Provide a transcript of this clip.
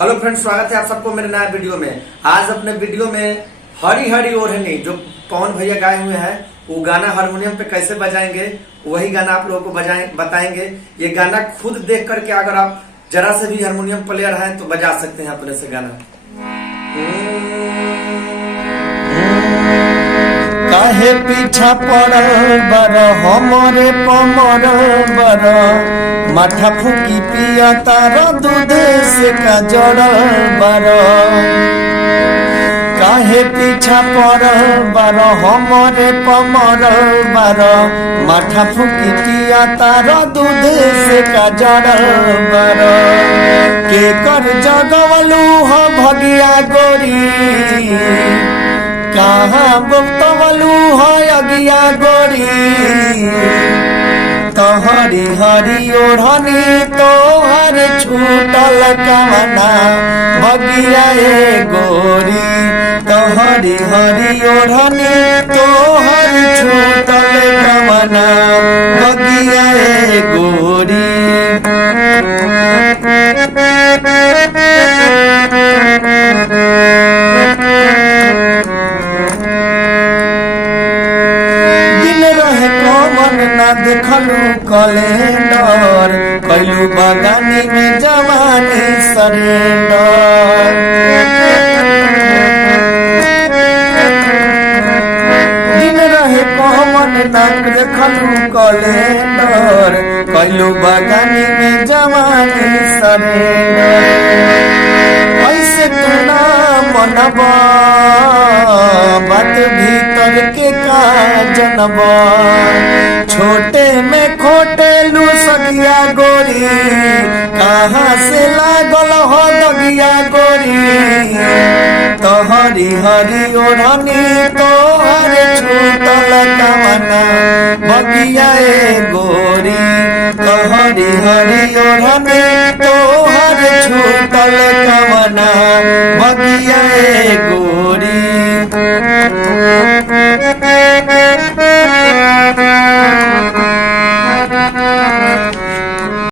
Hello friends, स्वागत है आप सबको मेरे नए वीडियो में। आज अपने वीडियो में हरी हरी ओढ़नी जो पवन भैया गाए हुए हैं वो गाना हारमोनियम पे कैसे बजाएंगे वही गाना आप लोगों को बताएंगे। ये गाना खुद देख करके अगर आप जरा से भी हारमोनियम प्लेयर हैं तो बजा सकते हैं अपने से गाना। काहे पीछा पड़ल बर हमरे पमर बर माथा फूकी पिया तार दूध से का जड़ल बर। काहे पीछा पड़ल बर हमरे पमर बर माथा फूकी पिया तार दूध से का जड़ल बर। के कर जगवलू हो भगिया गोरी कहाँ बुक्तवलू हो अगिया गोरी। तोहरी हरी ओढ़नी तोहर छूटल कवना बगिया ए गोरी। तोहरी हरी ओढ़नी तोहर छूटल कवना बगिया ए गोरी। ना देखलू कैलेंडर कैलू बगानी में जवानी सरेंडर। दिन रहे कौन ना देखलू कैलेंडर कैलू बगानी में जवानी सरेंडर। ऐसे तू ना मनबा बात भीतर के का जनबा। छोटे में खोटे लू सगिया गोरी कहाँ से लागल हो दगिया गोरी। तोहरी हरी ओढ़नी तोहर छूटल कवना बगिया ए गोरी। तोहरी हरी ओढ़नी तोहर छूटल कवना बगिया ए गोरी।